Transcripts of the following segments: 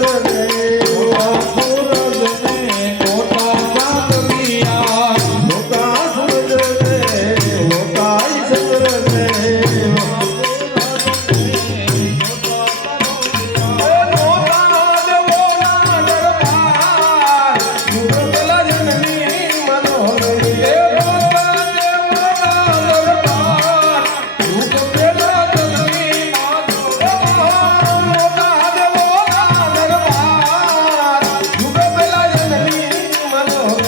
Gracias.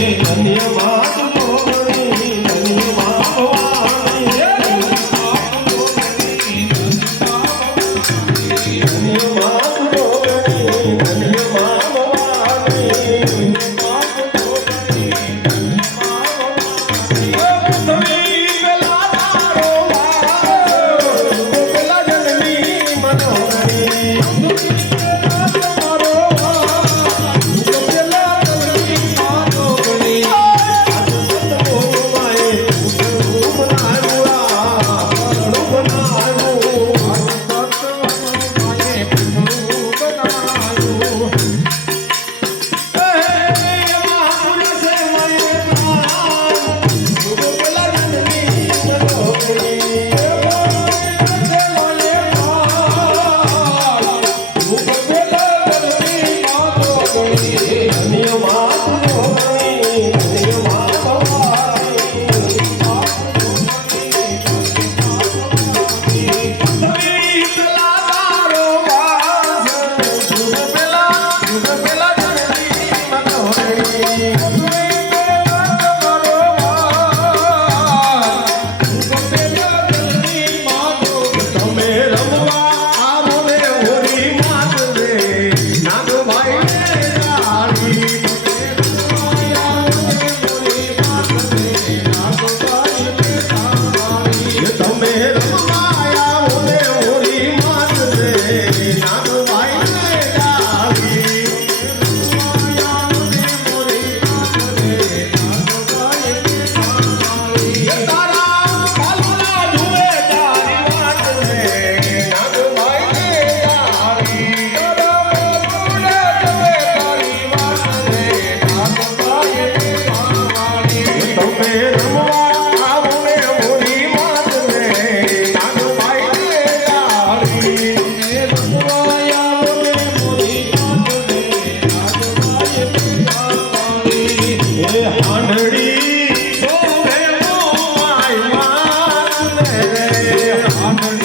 ધન્યવાદ. रे हम